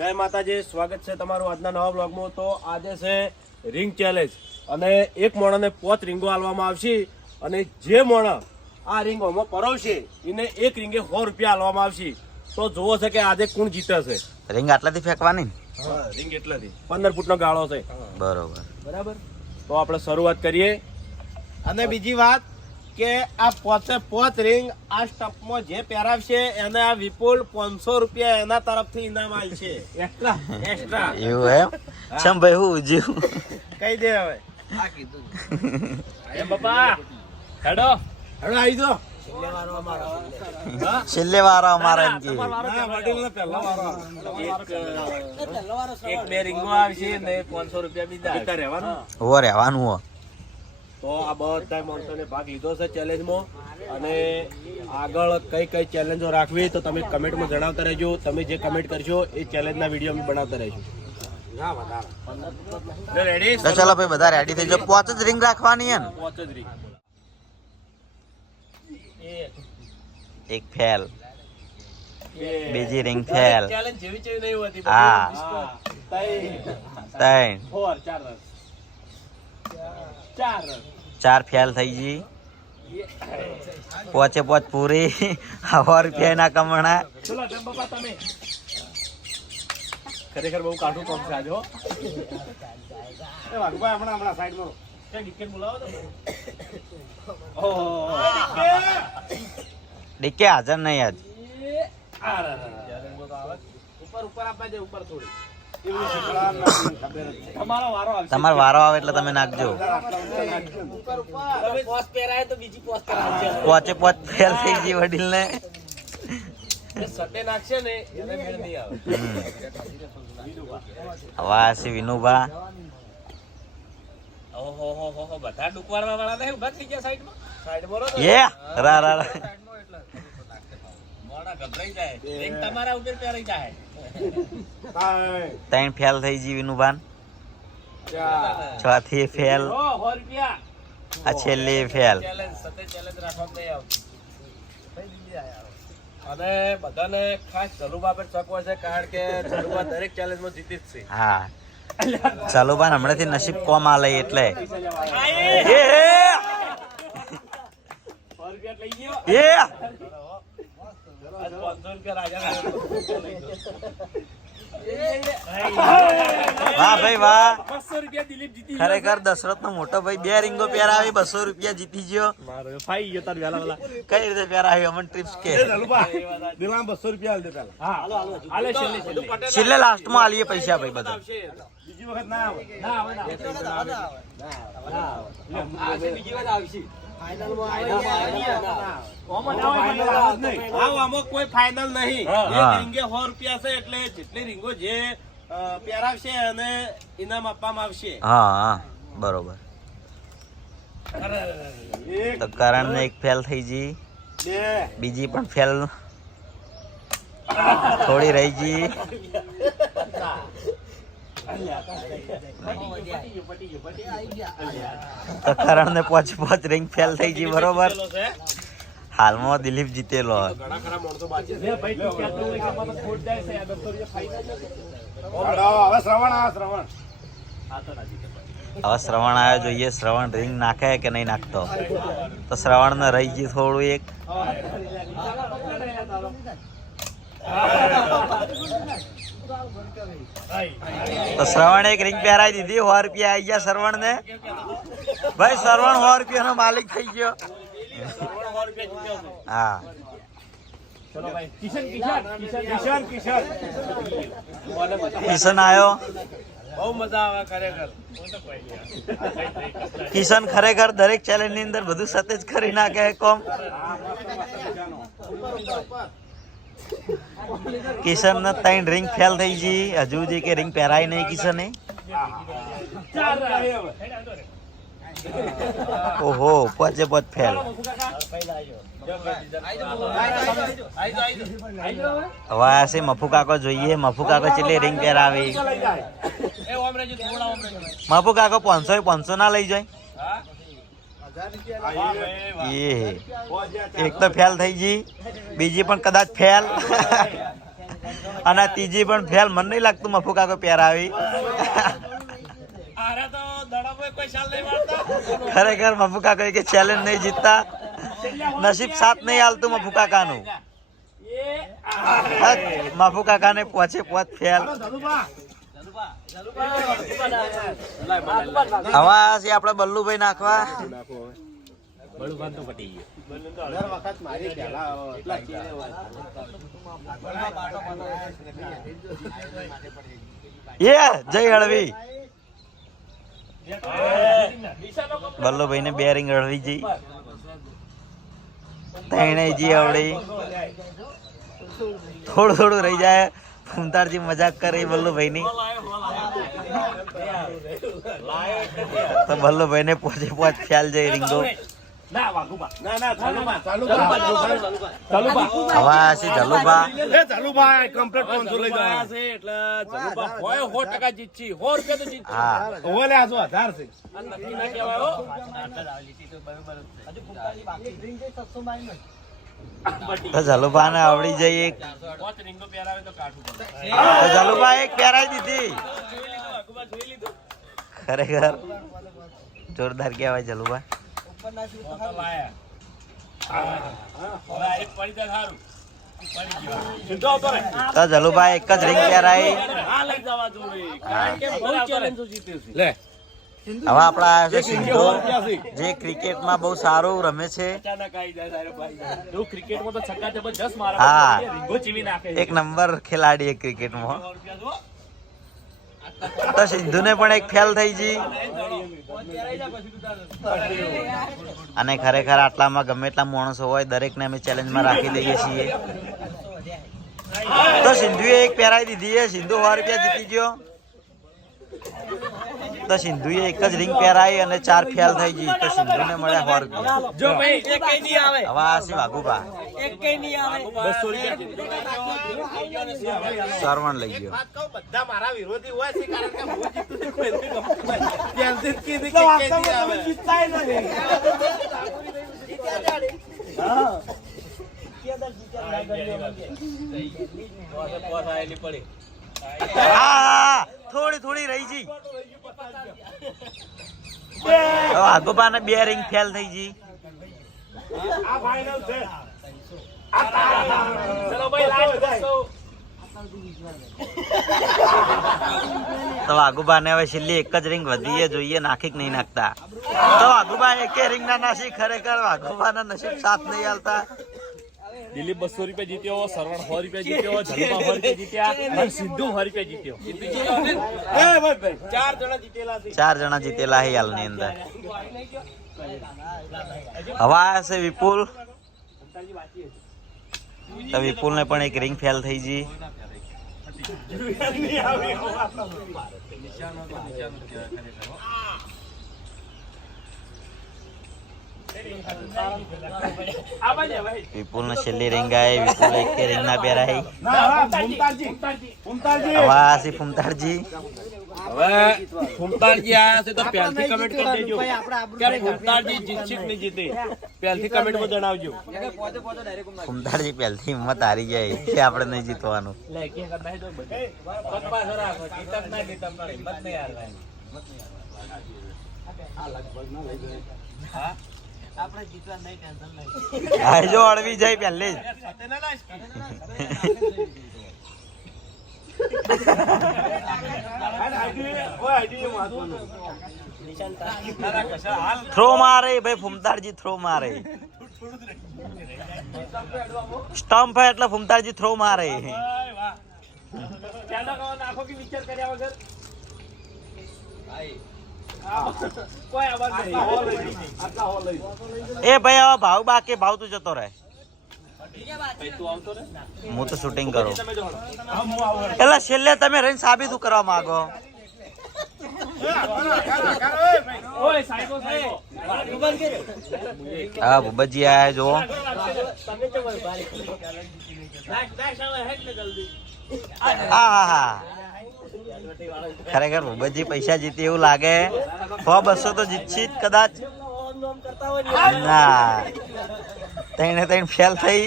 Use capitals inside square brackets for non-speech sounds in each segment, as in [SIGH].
જય માતાજી સ્વાગત છે તમારું આજના નવા બ્લોગમાં તો આજે છે રિંગ ચેલેન્જ અને એક મોણાને પોચ રીંગો આલવામાં આવશે. અને જે મોણા આ રીંગ હોમાં પરોવશે એને એક રીંગે સો રૂપિયા આલવામાં આવશે. તો જોવો છે કે આજે કોણ જીતે છે રિંગ આટલાથી ફેંકવાની? રીંગ એટલાથી. પંદર ફૂટનો ગાળો છે. બરોબર. બરાબર? તો આપણે શરૂઆત કરીએ. અને બીજી વાત કે આ પોતે પોચ રિંગ આ સ્ટપમાં જે પહેરાવશે એને આ વિપુલ પાંચસો રૂપિયા એના તરફથી ઇનામ આવશે એક્સ્ટ્રા એક્સ્ટ્રા એવું એમ? ચમ ભાઈ હું ઉજ્યું કહી દે હવે. એમ બાપા હેડો. હેડો આવી દો છેલ્લે વારો અમારા એમ કે. એક બે રીંગો આવશે ને પાંચસો રૂપિયા બીજા રહેવાનું. હો રહેવાનું હો. તો આ બધા માણસોને ભાગ લીધો છે ચેલેન્જમાં અને આગળ કઈ કઈ ચેલેન્જો રાખવી તો તમે કમેન્ટમાં જણાવતા રહેજો. તમે જે કમેન્ટ કરશો એ ચેલેન્જના વીડિયો અમે બનાવતા રહીશું. ચાલો તો ચલો ભાઈ બધા રેડી થઈ જાઓ. પોચ જ રિંગ રાખવાની હે ને પોચ જ રીંગ એક ફેલ બીજી રિંગ ફેલ ચેલેન્જ જેવી જેવી નહીં હોતી હા. ત્રણ, ચાર. ચાર. ચાર ફેલ થઈ ગઈ. પોચે પોચ પૂરી. સો રૂપિયા ના કમણા ખરેખર બહુ કાઠું કામ છે આજો. એ વાઘભાઈ હમણાં હમણાં સાઈડમાં ડીકે હાજર નહીં આજ. ઉપર ઉપર આપવા દે ઉપર થોડી. તમારો વારો આવે એટલે તમે નાખજો. પહેરાય તો બીજી પોચે પોચ ફેલ થઈ ગઈ વડીલ ને આ છે વિનુભા. ઓહો હો હો હો બધા ડુકવારવા વાળા થઈ ગયા સાઈડમાં? સાઈડમાં રા રા ત્રણ ફેલ થઈ જી વિનુભાન ચોથી ફેલ. આ છેલ્લી ફેલ. અને બધાને ખાસ ચલુબા પર ચકવો છે કારણ કે ચલુબા દરેક ચેલેન્જમાં જીતી જ છે. હા. ચાલો હમણાંથી નસીબ કોમ આ લઈ એટલે એ વાહ ભાઈ વાહ. બસો રૂપિયા દિલીપ જીતી ખરેખર દશરથ નો મોટો ભાઈ બે રીંગો પહેરાવી બસો રૂપિયા જીતી ગયો. મારો ફાઈ ગયો તાર વેલા વેલા કઈ રીતે પહેરાવી અમન ટ્રીપ્સ કે? દિલામ બસો રૂપિયા હાલ દે પેલા હા હાલો હાલો હાલે છેલ્લે લાસ્ટમાં આલીએ પૈસા ભાઈ બધા. બીજી વખત ના આવે. ના આવે બીજી વખત આવશે. કોઈ ફાઇનલ નહીં. એક રીંગે સો રૂપિયા છે એટલે જેટલી રીંગો જે પહેરાવશે અને ઇનામ આપવામાં આવશે. હા હા. બરોબર. તો કરણ ને એક ફેલ થઈ ગઈ. બીજી પણ ફેલ થોડી રહી ગઈ. તો કરણ ને પોચ પોચ રિંગ ફેલ થઈ ગઈ, બરોબર? હાલમાં દિલીપ જીતેલો. હવે શ્રવણ આવ્યો જોઈએ, શ્રવણ રિંગ નાખે કે નહીં નાખતો? તો શ્રવણ ને રહી ગયું થોડું એક. શ્રવણ એક રિંગ પહેરાઈ દીધી, સો રૂપિયા આવી ગયા શ્રવણ ને ભાઈ શ્રવણ સો રૂપિયા નો માલિક થઈ ગયો. હા. કિશન આવ્યો બહુ મજા આવે ખરેખર કિશન ખરેખર દરેક ચેલેન્જની અંદર બધું સતેજ કરી નાખે કોમ. કિશન ને ત્રણ રિંગ ફેલ થઈ ગઈ. હજુ જે કે રિંગ પહેરાય નહીં કિશને. ઓહો પચે પચ ફેલ હવે આ છે મફુ કાકો જોઈએ. મફુ કાકો ચેટલી રિંગ પહેરાવી. મફુ કાકો પાંચસો પાંચસો ના લઈ જાય. એ એક તો ફેલ થઈ ગઈ બીજી પણ કદાચ ફેલ અને ત્રીજી પણ ફેલ મને નહીં લાગતું મફુ કાકો પહેરાવી ખરેખર મફુ કાકો કે ચેલેન્જ નહીં જીતતા. નસીબ સાથ નહીં હાલતું મફુ કાકાનું. મફુ કાકાને પહોંચે પહોંચ ફેલ હવે છે આપણે બલ્લુભાઈ નાખવા. જય હળવી. બલ્લુભાઈ ને બેરિંગ હળવી જઈ તૈણે જી આવડી. થોડું થોડું રહી જાય. ફૂમતારજી મજાક કરે ભલ્લુભાઈ ની તો ભલ્લુભાઈ ને પોચે પોચ ખ્યાલ જાય રીંગો. હજાર તો જલુભા આવડી જઈ એક. પાંચ રીંગો પહેરાવે તો જલુભા એક પહેરાઈ દીધી. જોઈ લીધું અગુબા જોઈ લીધું ખરેખર. જોરદાર કહેવાય જલુભા તો લાયા એક જ રિંગ પહેરાઈ. હા લઈ જવા જોઈએ કારણ કે બહુ ચેલેન્જો જીત્યું છે. લે. હવે આપણા છે સિંધુ? જે ક્રિકેટમાં બહુ સારું રમે છે. હા. એક નંબર ખેલાડી ક્રિકેટ ક્રિકેટમાં. તો સિંધુને પણ એક ફેલ થઈ ગઈ. અને ખરેખર આટલામાં ગમે એટલા માણસો હોય દરેકને અમે ચેલેન્જમાં રાખી દઈએ છીએ. તો સિંધુએ એક પહેરાવી દીધી છે. સિંધુ સો રૂપિયા જીતી ગયો. તો સિંધુએ એક જ રિંગ પહેરાઈ અને ચાર ફેલ થઈ ગઈ. તો સિંધુને મળ્યા સો રૂપિયા જો ભાઈ એક કઈ નહીં આવે. હવે આ છે વાઘુભા બસો રૂપિયા જીત્યું. સરવણ લઈ ગયો. બધા મારા વિરોધી હોય છે કારણ કે હું જીતું છું, કોઈથી ગમતું નથી. ત્યાંથી જ કીધું કે કેદી આવે. આ થોડી થોડી રહી જી. હવે આગોપાને બે રિંગ ફેલ થઈ જી. આ final છે. ચલો ભાઈ લાસ્ટ બસો તો વાઘુબાને હવે છેલ્લી એક જ રિંગ વધી જોઈએ નાખી નહીં નાખતા. તો વાઘુબા એકે રિંગ ના નાસી ખરેખર વાઘુબાના નસીબ સાથ નહીં હાલતા દિલીપ બસો રૂપિયા જીત્યો સરવણ સો રૂપિયા જીત્યો જલપા સો રૂપિયા જીત્યા અને સિદ્ધુ સો રૂપિયા જીત્યો. એ ભાઈ, ભાઈ. ચાર જણા જીતેલા છે. ચાર જણા જીતેલા હે હાલની અંદર. હવા હશે છે વિપુલ. તો વિપુલ ને પણ એક રિંગ ફેલ થઈ ગઈ આ બાજુ ભાઈ વિપુલ ને છેલ્લી રિંગ આવી. વિપુલ એક રિંગ ના હા. ફૂમતાલજી. હવે ફૂમતાડજી હવે ફૂમતાળજી આયા છે તો પહેલથી કમેન્ટ કરી દેજો. કે ફૂમતાળજી જીતશે કે નહીં જીતે? પહેલથી કમેન્ટમાં જણાવજો. ફૂમતાડજી પહેલથી હિંમત હારી જાય કે આપણે નહીં જીતવાનું. લગભગ ના લઈ જાય. પહેલે જ ઓય, આઈડી એ વાંચવાનું. થ્રો મારે ભાઈ ફૂમતાડજી થ્રો મારે. સ્ટમ્પ હે એટલે ફૂમતાડજી થ્રો મારે. નાખો કે વિચાર કર્યા વગર. એ ભાઈ હવે ભાવ બાકી ભાવ તું જતો રહે. હું તો શૂટિંગ કરું. હા, હું. એટલે છેલ્લે તમે રહીને સાબિત કરવા માંગો. હા ભૂપતજી આયા જુઓ હા હા બારી ખરેખર ભૂપતજી પૈસા જીતે એવું લાગે. સો બસો તો જીતશી જ કદાચ. ના. ત્રણે ત્રણ ફેલ થઈ.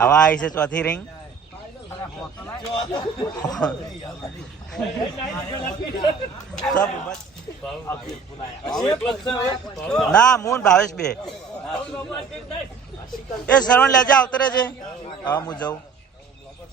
હવા હવે આવી છે ચોથી રિંગ ના, મૂન ભાવેશ બે. એ શ્રવણ લેજે આવતરે છે હા હું જઉં.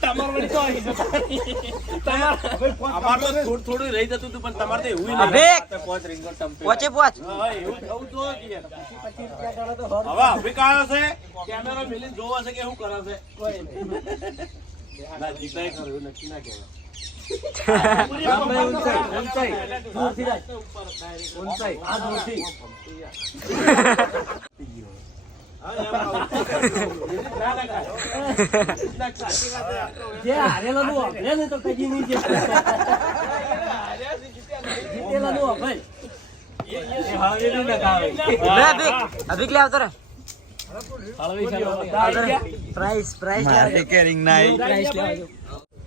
તો એકે ring નહીં આવી. તો થોડું થોડું રહી જતું હતું પણ તમારે તો એવું અભિક! પાંચ રિંગો ટમ્પે. વચ્ચે પહોંચ એવું થવું જોઈએ. કે હવે અભિક છે કેમેરો મેલીને જોવો છે કે શું કરાશે ના જીતાય ખરું નક્કી ના કહેવાય. [LAUGHS] જે હારેલો નું વાપરે ને તો કદી નહીં જીતે. જીતેલા નું વાપરે. અભિક. લે આવતો રે. પ્રાઇસ પ્રાઇસ મારે કે રિંગ ના આવી.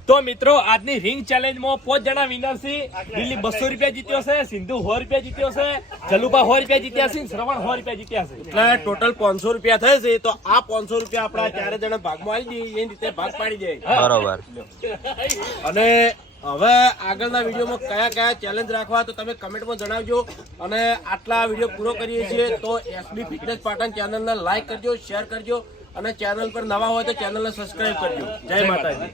તો મિત્રો આજની રિંગ ચેલેન્જમાં પાંચ જણા વિનર છે. દિલ્હી બસો રૂપિયા જીત્યો છે સિંધુ સો રૂપિયા જીત્યો છે જલુભા સો રૂપિયા જીત્યા છે અને શ્રવણ સો રૂપિયા જીત્યા છે. એટલે ટોટલ પાંચસો રૂપિયા થાય છે તો આ પાંચસો રૂપિયા આપણા ચારે જણા ભાગમાં આવી જઈએ એ રીતે ભાગ પાડી જાય બરોબર. અને હવે આગળના વિડીયોમાં કયા કયા ચેલેન્જ રાખવા તો તમે કમેન્ટમાં જણાવજો. અને આટલા વીડિયો પૂરો કરીએ છીએ તો એસબી ફિટનેસ પાટણ ચેનલને લાઈક કરજો શેર કરજો. અને ચેનલ પર નવા હોય તો ચેનલને સબસ્ક્રાઈબ કરજો. જય માતાજી.